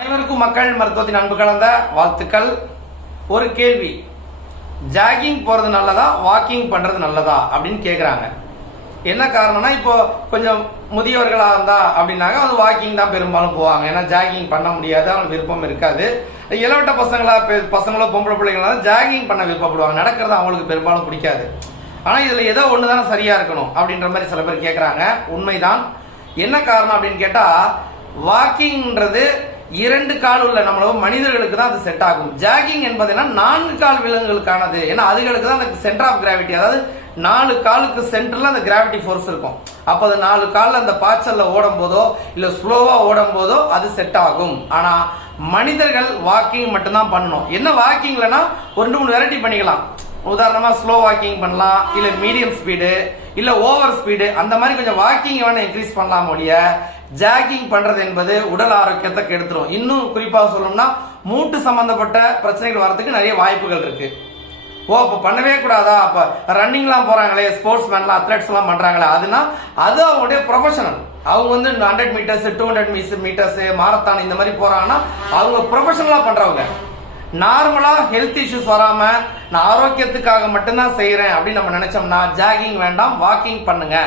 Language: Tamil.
அனைவருக்கும் மக்கள் மருத்துவத்தின் அன்பு கலந்த வாழ்த்துக்கள். ஒரு கேள்வி, ஜாகிங் போறது நல்லதா வாக்கிங் பண்றது நல்லதா அப்படின்னு கேக்குறாங்க. என்ன காரணம்னா, இப்போ கொஞ்சம் முதியவர்களா இருந்தா அப்படின்னாக்க அது வாக்கிங் தான் பெரும்பாலும் போவாங்க. ஏன்னா ஜாகிங் பண்ண முடியாது, அவங்களுக்கு விருப்பம் இருக்காது. இளவட்ட பசங்களோ பொம்பளை பிள்ளைங்களா ஜாகிங் பண்ண விருப்பப்படுவாங்க, நடக்கிறது அவங்களுக்கு பெரும்பாலும் பிடிக்காது. ஆனா இதுல ஏதோ ஒண்ணுதானே சரியா இருக்கணும் அப்படின்ற மாதிரி சில பேர் கேக்குறாங்க. உண்மைதான். என்ன காரணம் அப்படின்னு கேட்டா, வாக்கிங்ன்றது 2 கால் உள்ள நம்மள மனிதர்களுக்கு தான் அது செட் ஆகும். ஜாகிங் என்பதுனா 4 கால் விலங்குகளுக்கானது. ஏன்னா அதுகளுக்கு தான் அந்த சென்டர் ஆஃப் கிராவிட்டி, அதாவது 4 காலுக்கு சென்டர்ல அந்த கிராவிட்டி ஃபோர்ஸ் இருக்கும். அப்ப அது 4 கால்ல அந்த பாய்ச்சல்ல ஓடும் போதோ இல்ல ஸ்லோவா ஓடும் போதோ அது செட் ஆகும். ஆனா மனிதர்கள் வாக்கிங் மட்டும்தான் பண்ணணும். என்ன வாக்கிங்லனா 2-3 வெரைட்டி பண்ணிக்கலாம். உதாரணமா ஸ்லோ வாக்கிங் பண்ணலாம், இல்ல மீடியம் ஸ்பீடு, இல்ல ஓவர் ஸ்பீடு, அந்த மாதிரி கொஞ்சம் வாக்கிங் வேணா இன்க்ரீஸ் பண்ணலாம் ஒழிய ஜாகிங் பண்றது என்பது உடல் ஆரோக்கியத்தை கெடுத்துரும். இன்னும் குறிப்பா சொல்லணும்னா மூட்டு சம்பந்தப்பட்ட பிரச்சனைகள் வரதுக்கு நிறைய வாய்ப்புகள் இருக்கு. அப்ப பண்ணவே கூடாதா? அப்ப ரன்னிங்லாம் போறாங்களே, ஸ்போர்ட்ஸ் மேன்லாம் அத்லெட்ஸ் எல்லாம் பண்றாங்களே, அது அவங்களுடைய ப்ரொஃபஷனல். அவங்க 100 மீட்டர்ஸ் 200 மீட்டர்ஸ் மாரத்தான் இந்த மாதிரி போறாங்கன்னா அவங்க ப்ரொஃபஷனலா பண்றவங்க. நார்மலா ஹெல்த் இஷ்யூஸ் வராம நான் ஆரோக்கியத்துக்காக மட்டும்தான் செய்யறேன் அப்படின்னு நம்ம நினைச்சோம்னா ஜாகிங் வேண்டாம், வாக்கிங் பண்ணுங்க.